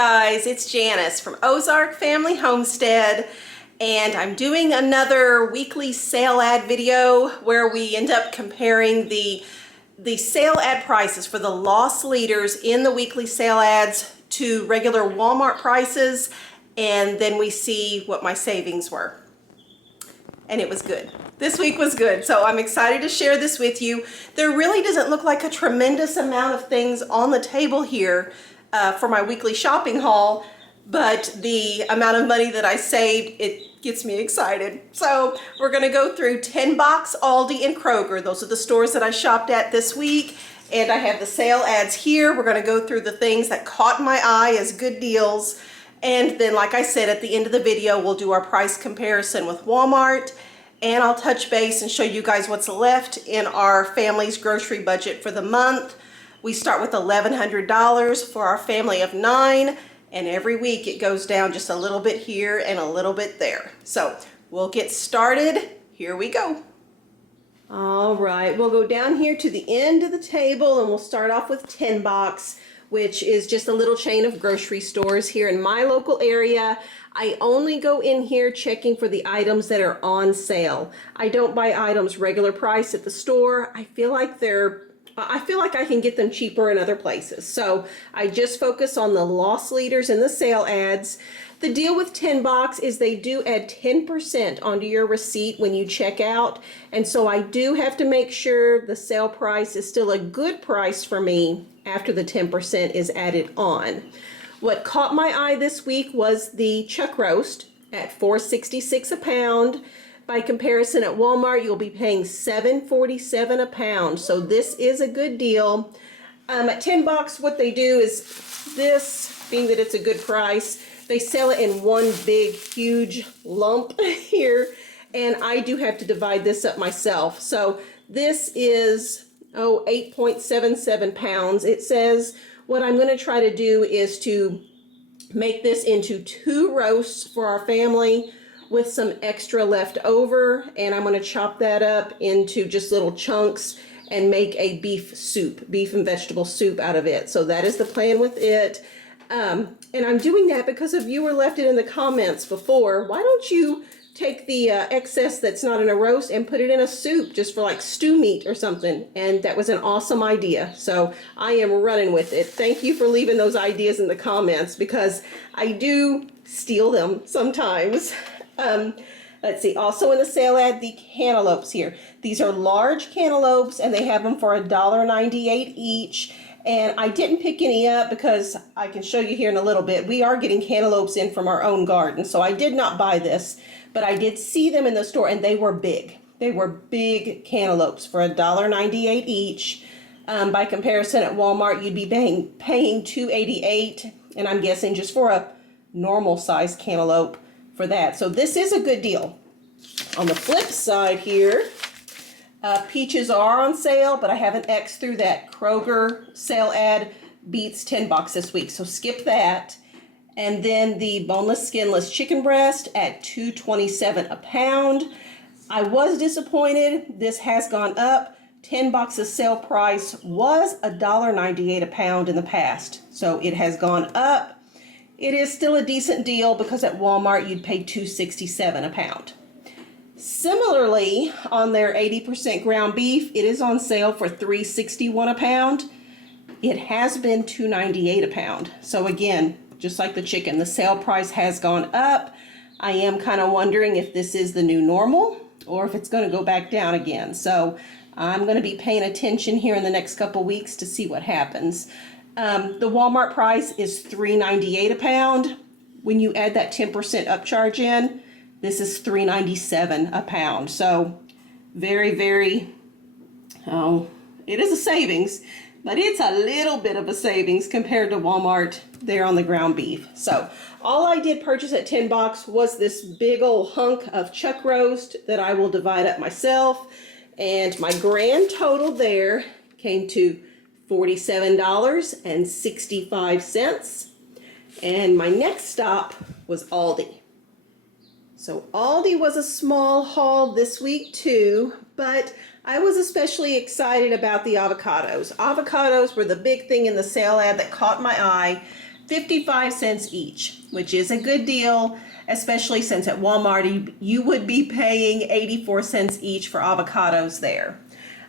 guys, it's Janice from Ozark Family Homestead, and I'm doing another weekly sale ad video where we end up comparing the sale ad prices for the loss leaders in the weekly sale ads to regular Walmart prices, and then we see what my savings were. And it was good. This week was good, so I'm excited to share this with you. There really doesn't look like a tremendous amount of things on the table here for my weekly shopping haul, but the amount of money that I saved, it gets me excited. So we're gonna go through 10 Box, Aldi, and Kroger. Those are the stores that I shopped at this week, and I have the sale ads here. We're gonna go through the things that caught my eye as good deals, and then, like I said, at the end of the video, we'll do our price comparison with Walmart, and I'll touch base and show you guys what's left in our family's grocery budget for the month. We start with $1,100 for our family of 9, and every week it goes down just a little bit here and a little bit there. So we'll get started. Here we go. All right, we'll go down here to the end of the table and we'll start off with 10 Box, which is just a little chain of grocery stores here in my local area. I only go in here checking for the items that are on sale. I don't buy items regular price at the store. I feel like I can get them cheaper in other places. So I just focus on the loss leaders and the sale ads. The deal with 10 Box is they do add 10% onto your receipt when you check out. And so I do have to make sure the sale price is still a good price for me after the 10% is added on. What caught my eye this week was the chuck roast at $4.66 a pound. By comparison, at Walmart, you'll be paying $7.47 a pound. So this is a good deal. At 10 Box, what they do is this, being that it's a good price, they sell it in one big, huge lump here. And I do have to divide this up myself. So this is, 8.77 pounds. It says what I'm going to try to do is to make this into 2 roasts for our family with some extra left over, and I'm going to chop that up into just little chunks and make a beef and vegetable soup out of it. So that is the plan with it. And I'm doing that because a viewer left it in the comments before. Why don't you take the excess that's not in a roast and put it in a soup just for like stew meat or something? And that was an awesome idea. So I am running with it. Thank you for leaving those ideas in the comments because I do steal them sometimes. Let's see, also in the sale ad, the cantaloupes here. These are large cantaloupes and they have them for $1.98 each. And I didn't pick any up because I can show you here in a little bit. We are getting cantaloupes in from our own garden, so I did not buy this, but I did see them in the store and they were big. They were big cantaloupes for $1.98 each. By comparison, at Walmart, you'd be paying $2.88, and I'm guessing just for a normal size cantaloupe for that. So this is a good deal. On the flip side here, peaches are on sale, but I have an X through that. Kroger sale ad beats 10 Box this week, so skip that. And then the boneless, skinless chicken breast at $2.27 a pound. I was disappointed. This has gone up. 10 Box's sale price was $1.98 a pound in the past, so it has gone up. It is still a decent deal because at Walmart you'd pay $2.67 a pound. Similarly, on their 80% ground beef, it is on sale for $3.61 a pound. It has been $2.98 a pound. So again, just like the chicken, the sale price has gone up. I am kind of wondering if this is the new normal or if it's going to go back down again. So I'm going to be paying attention here in the next couple weeks to see what happens. The Walmart price is $3.98 a pound. When you add that 10% upcharge in, this is $3.97 a pound. So very, very, it is a savings, but it's a little bit of a savings compared to Walmart there on the ground beef. So all I did purchase at 10 Box was this big old hunk of chuck roast that I will divide up myself. And my grand total there came to $47.65. And my next stop was Aldi. So Aldi was a small haul this week too, but I was especially excited about the avocados. Avocados were the big thing in the sale ad that caught my eye. 55 cents each, which is a good deal, especially since at Walmart you would be paying 84 cents each for avocados there.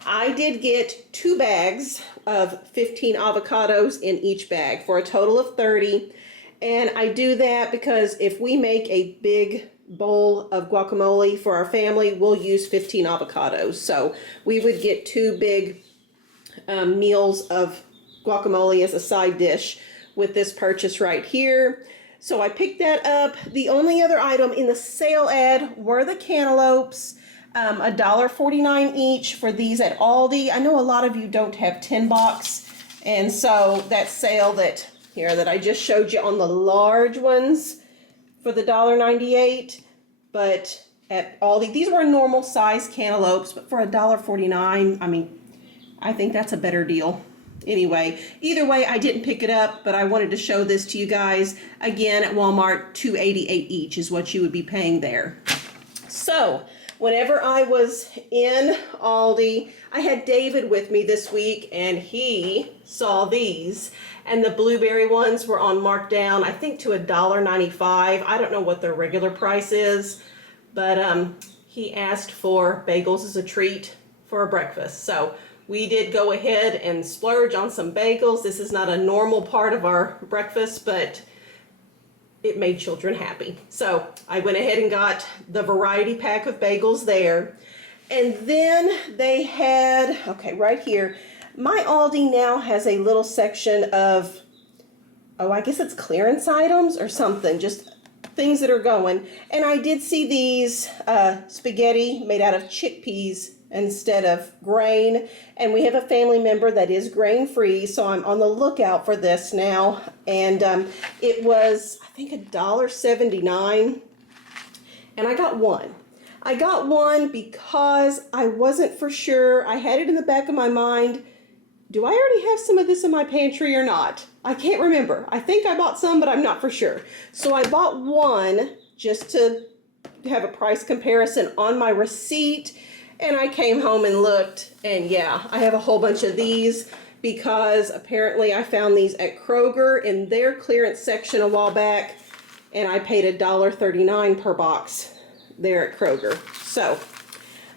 I did get 2 bags of 15 avocados in each bag for a total of 30. And I do that because if we make a big bowl of guacamole for our family, we'll use 15 avocados. So we would get 2 big meals of guacamole as a side dish with this purchase right here. So I picked that up. The only other item in the sale ad were the cantaloupes, $1.49 each for these at Aldi. I know a lot of you don't have 10 box, and so that sale that I just showed you on the large ones for the $1.98, but at Aldi, these were normal size cantaloupes, but for $1.49, I mean, I think that's a better deal. Anyway, either way, I didn't pick it up, but I wanted to show this to you guys. Again, at Walmart, $2.88 each is what you would be paying there. So, whenever I was in Aldi, I had David with me this week, and he saw these. And the blueberry ones were on markdown, I think to $1.95. I don't know what their regular price is, but he asked for bagels as a treat for a breakfast. So we did go ahead and splurge on some bagels. This is not a normal part of our breakfast, but it made children happy. So I went ahead and got the variety pack of bagels there. And then they had, okay, right here, my Aldi now has a little section of, I guess it's clearance items or something, just things that are going. And I did see these spaghetti made out of chickpeas instead of grain, and we have a family member that is grain free, so I'm on the lookout for this now. And it was, I think, $1.79, and I got one. I got one because I wasn't for sure. I had it in the back of my mind, do I already have some of this in my pantry or not? I can't remember. I think I bought some, but I'm not for sure. So I bought one just to have a price comparison on my receipt. And I came home and looked, and yeah, I have a whole bunch of these because apparently I found these at Kroger in their clearance section a while back, and I paid $1.39 per box there at Kroger. So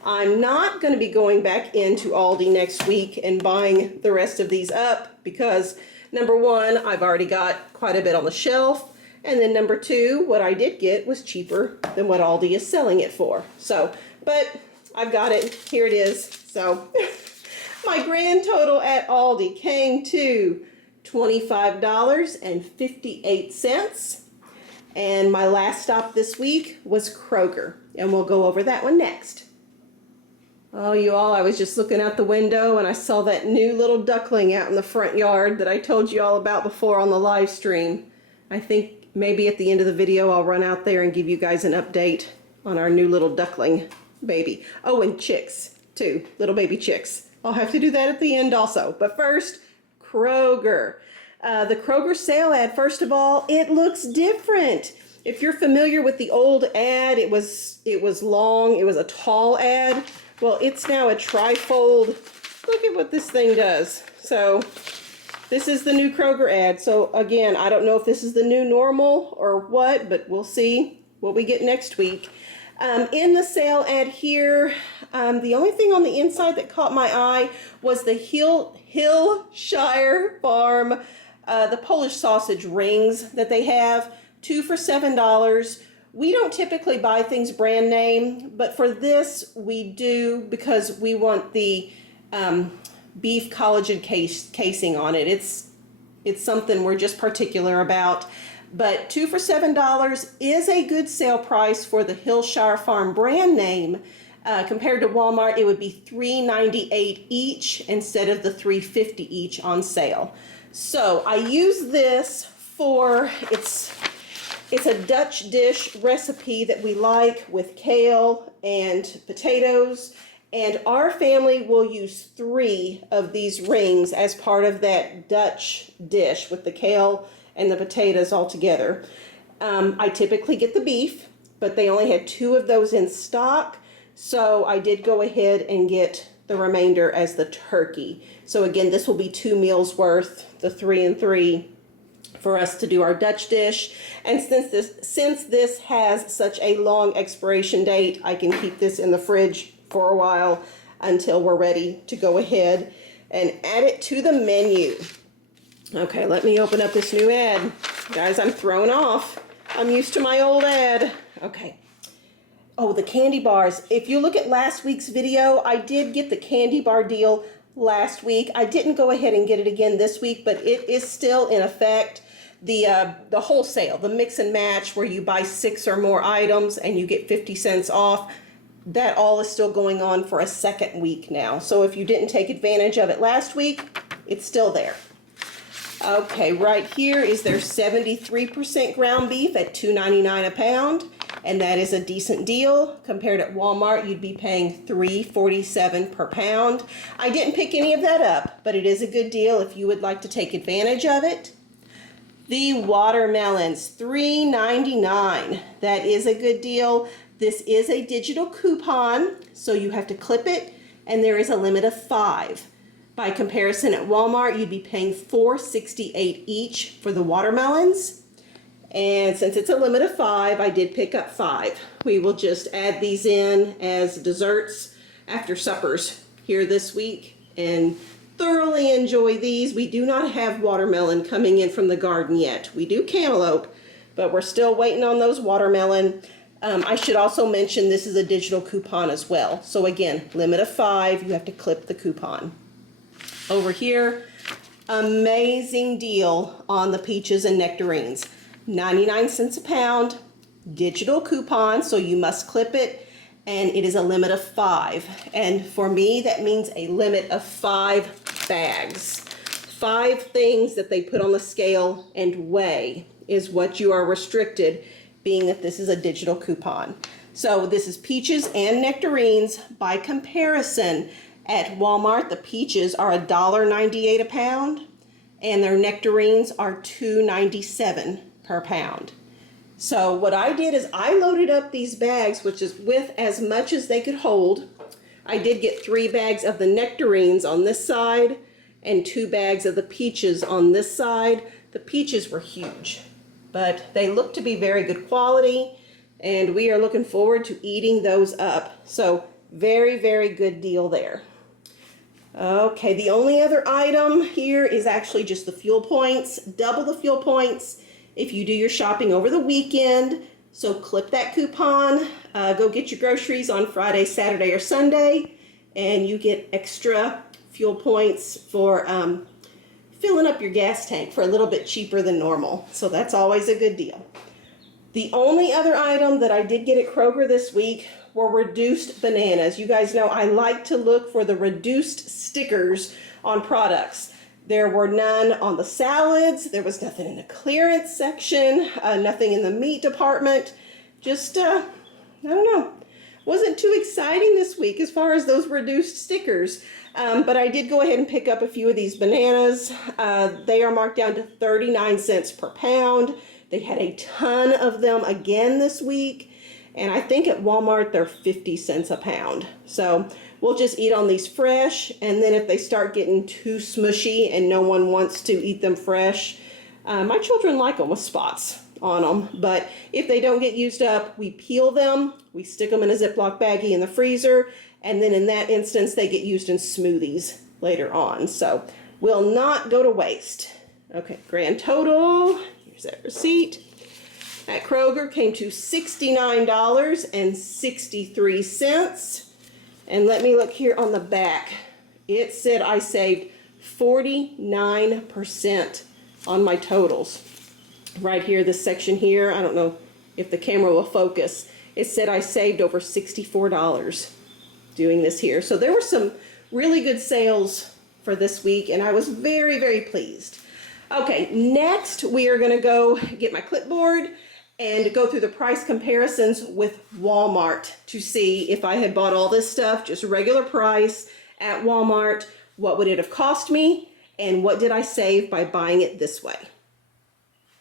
I'm not going to be going back into Aldi next week and buying the rest of these up because, number one, I've already got quite a bit on the shelf, and then number two, what I did get was cheaper than what Aldi is selling it for. So, but I've got it. Here it is. So my grand total at Aldi came to $25.58. And my last stop this week was Kroger. And we'll go over that one next. Oh, you all, I was just looking out the window and I saw that new little duckling out in the front yard that I told you all about before on the live stream. I think maybe at the end of the video I'll run out there and give you guys an update on our new little duckling baby. Oh, and chicks too, little baby chicks. I'll have to do that at the end also. But first, Kroger. The Kroger sale ad, first of all, it looks different. If you're familiar with the old ad, it was long, it was a tall ad. Well, it's now a trifold. Look at what this thing does. So this is the new Kroger ad. So again, I don't know if this is the new normal or what, but we'll see what we get next week. In the sale ad here, the only thing on the inside that caught my eye was the Hillshire Farm, the Polish sausage rings that they have, 2 for $7. We don't typically buy things brand name, but for this we do because we want the beef collagen casing on it. It's something we're just particular about. But 2 for $7 is a good sale price for the Hillshire Farm brand name. Compared to Walmart, it would be $3.98 each instead of the $3.50 each on sale. So I use this for, it's a Dutch dish recipe that we like with kale and potatoes. And our family will use 3 of these rings as part of that Dutch dish with the kale and the potatoes all together. I typically get the beef, but they only had 2 of those in stock. So I did go ahead and get the remainder as the turkey. So again, this will be 2 meals worth, the 3 and 3. for us to do our Dutch dish. And since this has such a long expiration date, I can keep this in the fridge for a while until we're ready to go ahead and add it to the menu. Okay, let me open up this new ad. Guys, I'm thrown off. I'm used to my old ad. Okay. Oh, the candy bars. If you look at last week's video, I did get the candy bar deal last week. I didn't go ahead and get it again this week, but it is still in effect. The wholesale, the mix and match, where you buy 6 or more items and you get 50 cents off, that all is still going on for a second week now. So if you didn't take advantage of it last week, it's still there. Okay, right here is their 73% ground beef at $2.99 a pound, and that is a decent deal. Compared at Walmart, you'd be paying $3.47 per pound. I didn't pick any of that up, but it is a good deal if you would like to take advantage of it. The watermelons, $3.99. That is a good deal. This is a digital coupon, so you have to clip it, and there is a limit of 5. By comparison, at Walmart, you'd be paying $4.68 each for the watermelons. And since it's a limit of 5, I did pick up 5. We will just add these in as desserts after suppers here this week and thoroughly enjoy these. We do not have watermelon coming in from the garden yet. We do cantaloupe, but we're still waiting on those watermelon. I should also mention this is a digital coupon as well. So again, limit of 5, you have to clip the coupon. Over here, amazing deal on the peaches and nectarines. 99 cents a pound, digital coupon, so you must clip it, and it is a limit of 5. And for me, that means a limit of 5 bags. 5 things that they put on the scale and weigh is what you are restricted, being that this is a digital coupon. So this is peaches and nectarines. By comparison, at Walmart, the peaches are $1.98 a pound, and their nectarines are $2.97 per pound. So what I did is I loaded up these bags, which is with as much as they could hold. I did get 3 bags of the nectarines on this side and 2 bags of the peaches on this side. The peaches were huge, but they look to be very good quality, and we are looking forward to eating those up. So very, very good deal there. Okay, the only other item here is actually just the fuel points. Double the fuel points if you do your shopping over the weekend. So clip that coupon, go get your groceries on Friday, Saturday, or Sunday, and you get extra fuel points for filling up your gas tank for a little bit cheaper than normal. So that's always a good deal. The only other item that I did get at Kroger this week were reduced bananas. You guys know I like to look for the reduced stickers on products. There were none on the salads. There was nothing in the clearance section, nothing in the meat department. Just, I don't know. Wasn't too exciting this week as far as those reduced stickers. But I did go ahead and pick up a few of these bananas. They are marked down to 39 cents per pound. They had a ton of them again this week. And I think at Walmart, they're 50 cents a pound. So we'll just eat on these fresh. And then if they start getting too smushy and no one wants to eat them fresh, my children like them with spots on them. But if they don't get used up, we peel them. We stick them in a Ziploc baggie in the freezer. And then in that instance, they get used in smoothies later on. So will not go to waste. Okay, grand total. Here's that receipt. At Kroger came to $69.63. And let me look here on the back. It said I saved 49% on my totals. Right here, this section here, I don't know if the camera will focus. It said I saved over $64 doing this here. So there were some really good sales for this week, and I was very, very pleased. Okay, next we are going to go get my clipboard and go through the price comparisons with Walmart to see if I had bought all this stuff, just regular price at Walmart, what would it have cost me, and what did I save by buying it this way.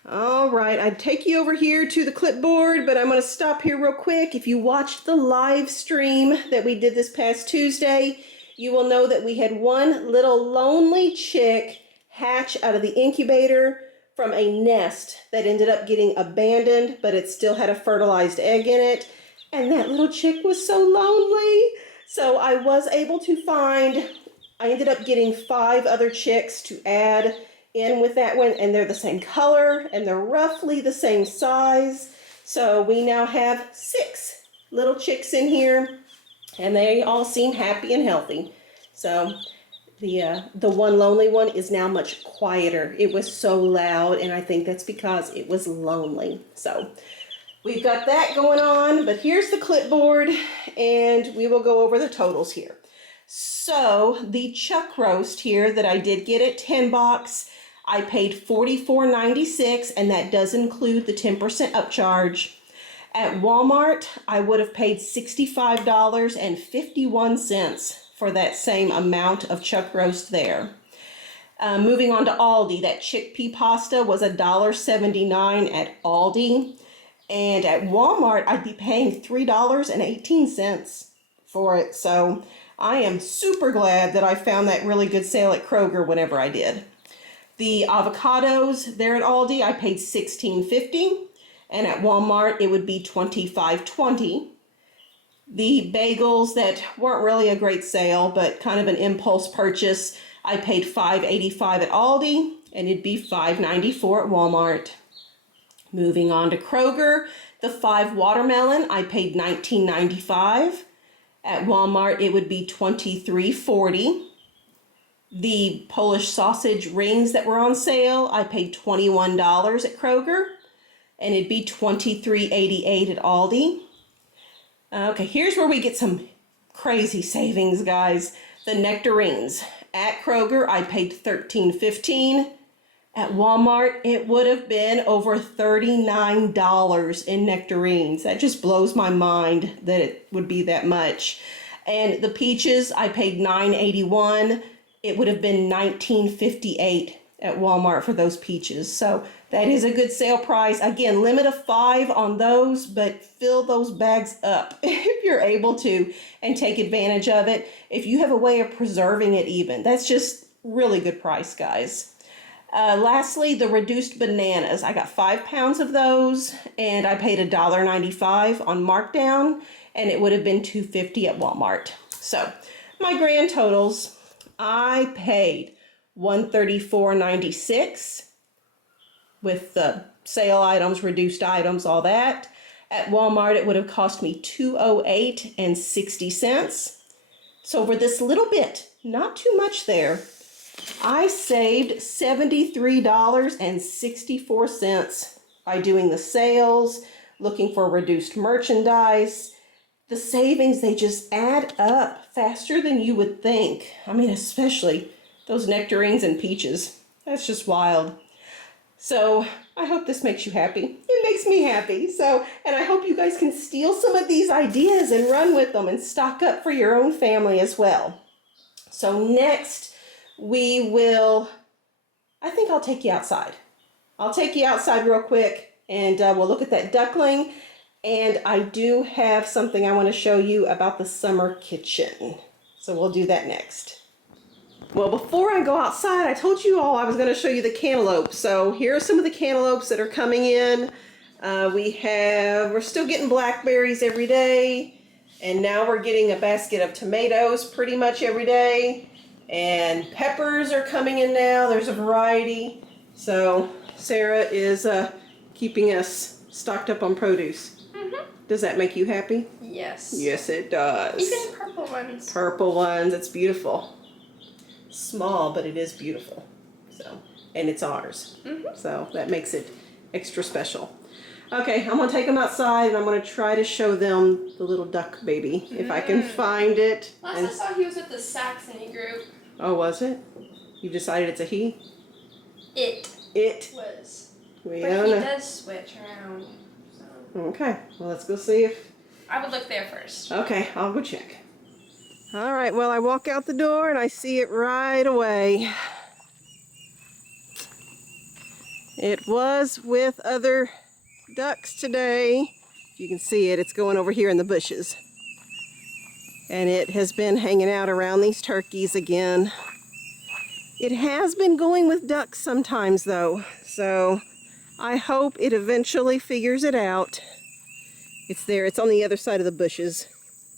All right, I'd take you over here to the clipboard, but I'm going to stop here real quick. If you watched the live stream that we did this past Tuesday, you will know that we had one little lonely chick hatch out of the incubator from a nest that ended up getting abandoned, but it still had a fertilized egg in it. And that little chick was so lonely. So I was able to find, I ended up getting 5 other chicks to add in with that one, and they're the same color and they're roughly the same size. So we now have 6 little chicks in here, and they all seem happy and healthy. So the one lonely one is now much quieter. It was so loud, and I think that's because it was lonely. So we've got that going on, but here's the clipboard, and we will go over the totals here. So the chuck roast here that I did get at 10 bucks, I paid $44.96, and that does include the 10% upcharge. At Walmart, I would have paid $65.51 for that same amount of chuck roast there. Moving on to Aldi, that chickpea pasta was $1.79 at Aldi. And at Walmart, I'd be paying $3.18 for it. So I am super glad that I found that really good sale at Kroger whenever I did. The avocados there at Aldi, I paid $16.50. And at Walmart, it would be $25.20. The bagels that weren't really a great sale, but kind of an impulse purchase, I paid $5.85 at Aldi, and it'd be $5.94 at Walmart. Moving on to Kroger, the 5 watermelon, I paid $19.95. At Walmart, it would be $23.40. The Polish sausage rings that were on sale, I paid $21 at Kroger, and it'd be $23.88 at Aldi. Okay, here's where we get some crazy savings, guys. The nectarines. At Kroger, I paid $13.15. At Walmart, it would have been over $39 in nectarines. That just blows my mind that it would be that much. And the peaches, I paid $9.81. It would have been $19.58 at Walmart for those peaches. So that is a good sale price. Again, limit of 5 on those, but fill those bags up if you're able to and take advantage of it. If you have a way of preserving it even, that's just really good price, guys. Lastly, the reduced bananas. I got 5 pounds of those, and I paid $1.95 on markdown, and it would have been $2.50 at Walmart. So my grand totals, I paid $134.96 with the sale items, reduced items, all that. At Walmart, it would have cost me $208.60. So for this little bit, not too much there, I saved $73.64 by doing the sales, looking for reduced merchandise. The savings, they just add up faster than you would think. I mean, especially those nectarines and peaches. That's just wild. So I hope this makes you happy. It makes me happy. So, and I hope you guys can steal some of these ideas and run with them and stock up for your own family as well. So next we will, I think I'll take you outside. I'll take you outside real quick, and we'll look at that duckling. And I do have something I want to show you about the summer kitchen. So we'll do that next. Well, before I go outside, I told you all I was going to show you the cantaloupe. So here are some of the cantaloupes that are coming in. We're still getting blackberries every day. And now we're getting a basket of tomatoes pretty much every day. And peppers are coming in now. There's a variety. So Sarah is keeping us stocked up on produce. Does that make you happy? Yes. Yes, it does. Even purple ones. Purple ones. It's beautiful. Small, but it is beautiful. So, and it's ours. So that makes it extra special. Okay, I'm gonna take them outside, and I'm gonna try to show them the little duck baby if I can find it. Last I saw, he was with the Saxony group. Oh, was it? You decided it's a he? It was. We but don't he know. does switch around. So. Okay, well, let's go see if. I would look there first. Okay, I'll go check. All right, well, I walk out the door and I see it right away. It was with other ducks today. If you can see it, it's going over here in the bushes. And it has been hanging out around these turkeys again. It has been going with ducks sometimes though, so I hope it eventually figures it out. It's there, it's on the other side of the bushes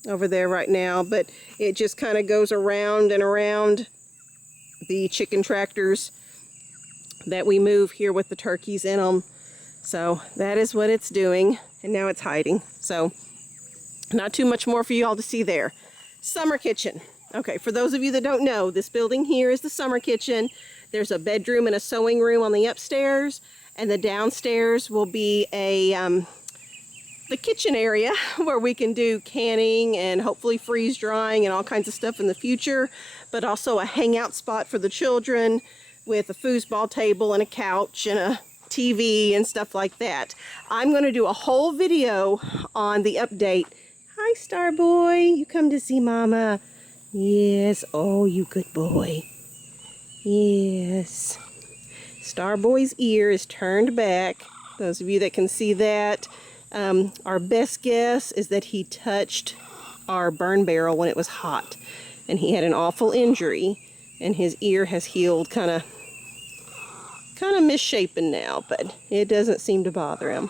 over there right now, but it just kind of goes around and around the chicken tractors that we move here with the turkeys in them. So that is what it's doing, and now it's hiding. So not too much more for you all to see there. Summer kitchen. Okay, for those of you that don't know, this building here is the summer kitchen. There's a bedroom and a sewing room on the upstairs, and the downstairs will be the kitchen area where we can do canning and hopefully freeze drying and all kinds of stuff in the future, but also a hangout spot for the children with a foosball table and a couch and a TV and stuff like that. I'm going to do a whole video on the update. Hi, Star Boy. You come to see Mama. Yes. Oh, you good boy. Yes. Star Boy's ear is turned back. Those of you that can see that. Our best guess is that he touched our burn barrel when it was hot, and he had an awful injury, and his ear has healed kind of misshapen now, but it doesn't seem to bother him.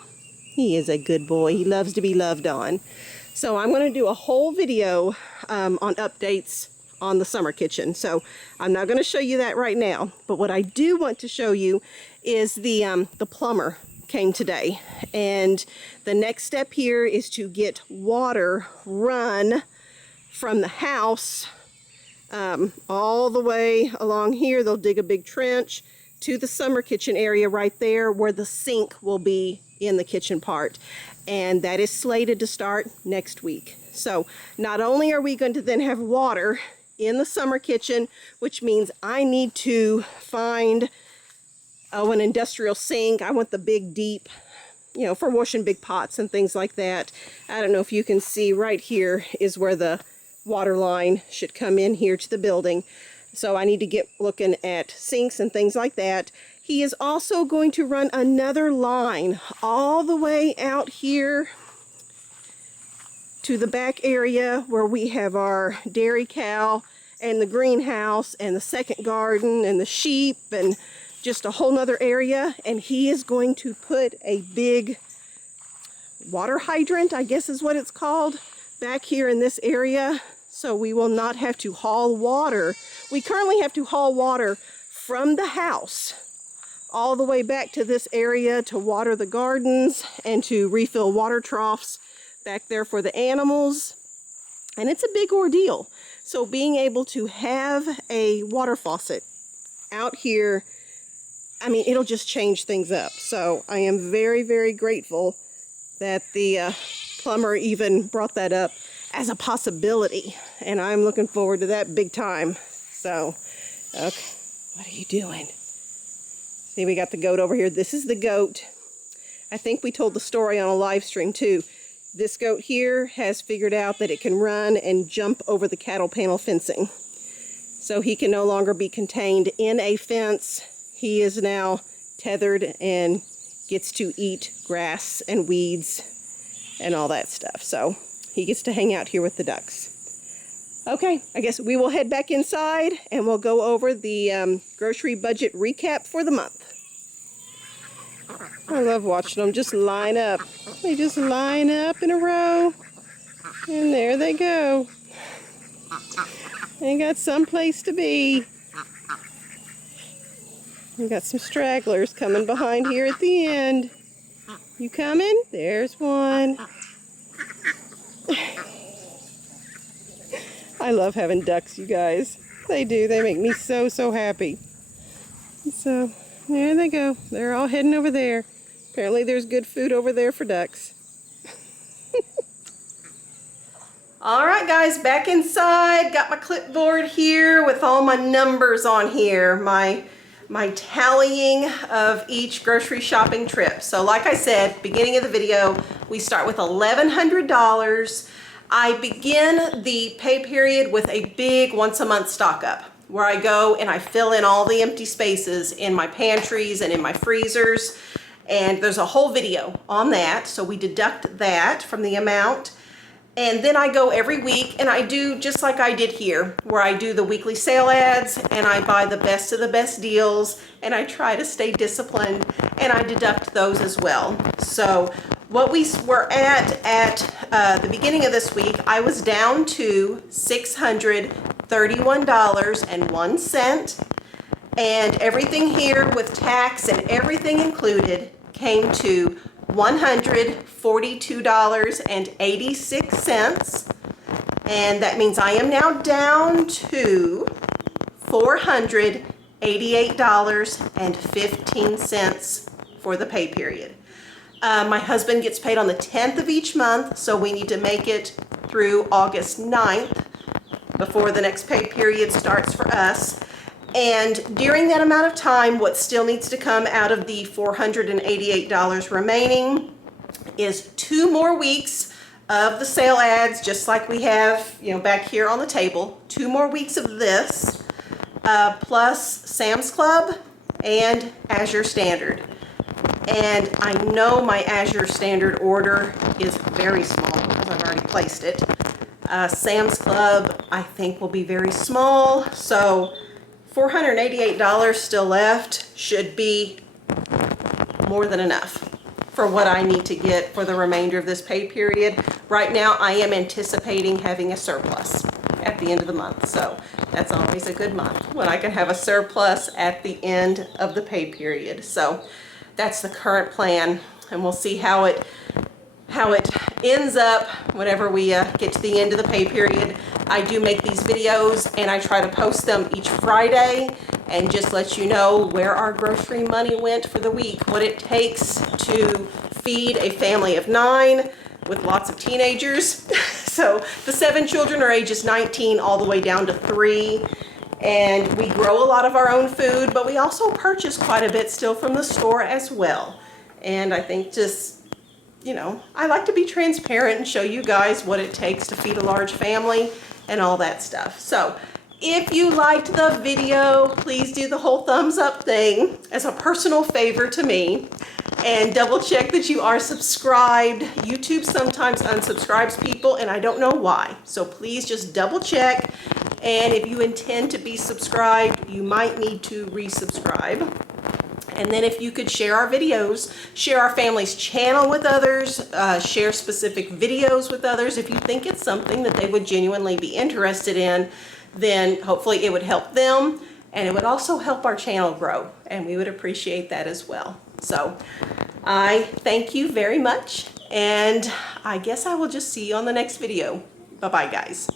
He is a good boy. He loves to be loved on. So I'm going to do a whole video on updates on the summer kitchen. So I'm not going to show you that right now, but what I do want to show you is the plumber came today, and the next step here is to get water run from the house all the way along here. They'll dig a big trench to the summer kitchen area right there where the sink will be in the kitchen part, and that is slated to start next week. So not only are we going to then have water in the summer kitchen, which means I need to find an industrial sink. I want the big deep, you know, for washing big pots and things like that. I don't know if you can see, right here is where the water line should come in here to the building. So I need to get looking at sinks and things like that. He is also going to run another line all the way out here to the back area where we have our dairy cow and the greenhouse and the second garden and the sheep and just a whole nother area. And he is going to put a big water hydrant, I guess is what it's called, back here in this area. So we will not have to haul water. We currently have to haul water from the house all the way back to this area to water the gardens and to refill water troughs back there for the animals. And it's a big ordeal. So being able to have a water faucet out here, I mean, it'll just change things up. So I am very, very grateful that the plumber even brought that up as a possibility, and I'm looking forward to that big time. So, okay, what are you doing? See, we got the goat over here. This is the goat. I think we told the story on a live stream too. This goat here has figured out that it can run and jump over the cattle panel fencing. So he can no longer be contained in a fence. He is now tethered and gets to eat grass and weeds and all that stuff. So he gets to hang out here with the ducks. Okay, I guess we will head back inside and we'll go over the grocery budget recap for the month. I love watching them just line up. They just line up in a row. And there they go. They got some place to be. We got some stragglers coming behind here at the end. You coming? There's one. I love having ducks, you guys. They do. They make me so, so happy. So, there they go. They're all heading over there. Apparently there's good food over there for ducks. All right, guys, back inside. Got my clipboard here with all my numbers on here. My tallying of each grocery shopping trip. So like I said, beginning of the video, we start with $1,100. I begin the pay period with a big once a month stock up where I go and I fill in all the empty spaces in my pantries and in my freezers. And there's a whole video on that. So we deduct that from the amount. And then I go every week and I do just like I did here, where I do the weekly sale ads and I buy the best of the best deals and I try to stay disciplined and I deduct those as well. So what we were at the beginning of this week, I was down to $631.01, and everything here with tax and everything included came to $142.86, and that means I am now down to $488.15 for the pay period. My husband gets paid on the 10th of each month, so we need to make it through August 9th before the next pay period starts for us. And during that amount of time, what still needs to come out of the $488 remaining is 2 more weeks of the sale ads, just like we have, back here on the table. 2 more weeks of this, plus Sam's Club and Azure Standard. And I know my Azure Standard order is very small because I've already placed it. Sam's Club, I think, will be very small, so $488 still left should be more than enough for what I need to get for the remainder of this pay period. Right now, I am anticipating having a surplus at the end of the month, so that's always a good month when I can have a surplus at the end of the pay period. So that's the current plan, and we'll see how it ends up whenever we get to the end of the pay period. I do make these videos and I try to post them each Friday and just let you know where our grocery money went for the week, what it takes to feed a family of 9 with lots of teenagers. So the 7 children are ages 19 all the way down to 3. And we grow a lot of our own food, but we also purchase quite a bit still from the store as well. And I think just, I like to be transparent and show you guys what it takes to feed a large family and all that stuff. So if you liked the video, please do the whole thumbs up thing as a personal favor to me, and double check that you are subscribed. YouTube sometimes unsubscribes people and I don't know why. So please just double check. And if you intend to be subscribed, you might need to resubscribe. And then if you could share our videos, share our family's channel with others, share specific videos with others. If you think it's something that they would genuinely be interested in, then hopefully it would help them and it would also help our channel grow. And we would appreciate that as well. So I thank you very much. And I guess I will just see you on the next video. Bye-bye, guys.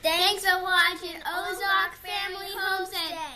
Thanks for watching Ozark Family Homestead.